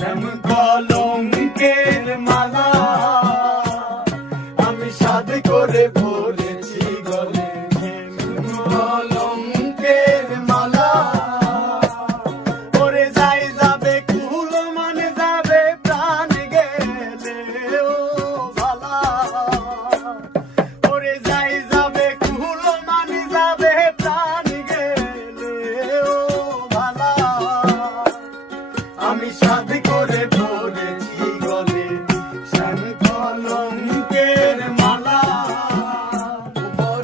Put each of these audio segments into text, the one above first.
শ্যাম কলঙ্কের মালা আমি সাধ করে পড়েছি গলে। কলঙ্কের মালা পরে যাই যাবে কুল মানে যাবে প্রাণ গেলে ও ভালা। পরে যাই যাবে কুল মানে যাবে প্রাণ গেলে ও ভালা। আমি সাধ করে পড়েছি গলে শ্যাম কলঙ্কের মালা।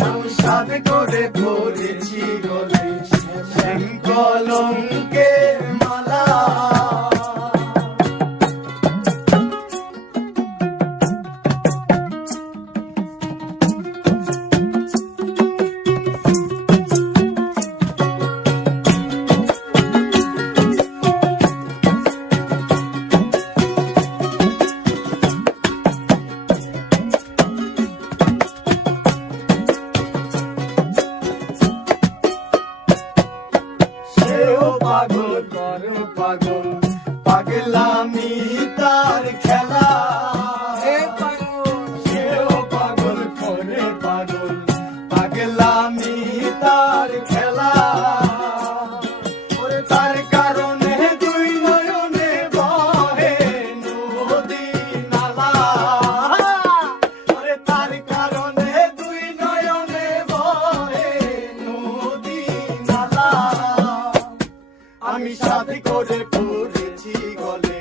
আমি সাধ করে পড়েছি গলে শ্যাম কলঙ্কের মালা। পাগল করো পাগল পাগলামি তার খেলা। সেও পাগল করে পাগল পাগলামি তার খেলা। তার কারণে দুই নয়নে বহে নদী নালা। তার কারণে দুই নয়নে বহে নদী নালা। আমি সাধ করে পড়েছি গলে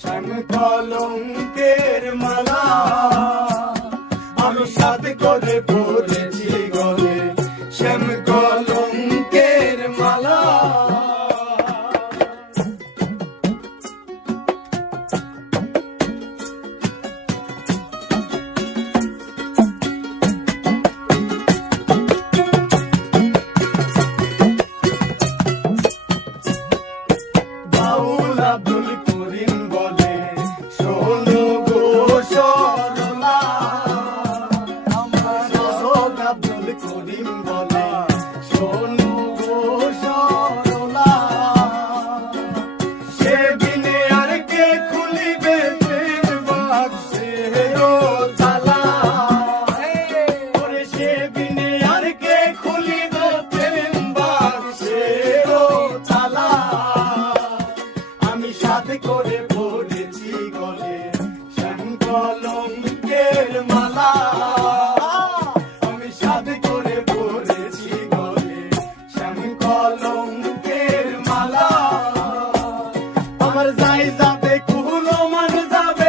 শ্যাম কলঙ্কের মালা। আমি সাধ করে পড়েছি গলে শ্যাম কলঙ্কের মালা। বাউল আব্দুল করিম বলে শোনো গো সরলা। আমার আব্দুল করিম বলে শোনো গো সরলা। সে বিনে আর কে খুলিবে প্রেম বাক্সের তালা। সে বিনে আর কে খুলিবে প্রেম বাক্সের তালা। আমি সাধ করে পড়েছি গলে শ্যাম কলঙ্কের মালা। আমি সাধ করে পড়েছি গলে শ্যাম কলঙ্কের মালা। আমার যাই যাবে কুল মান যাবে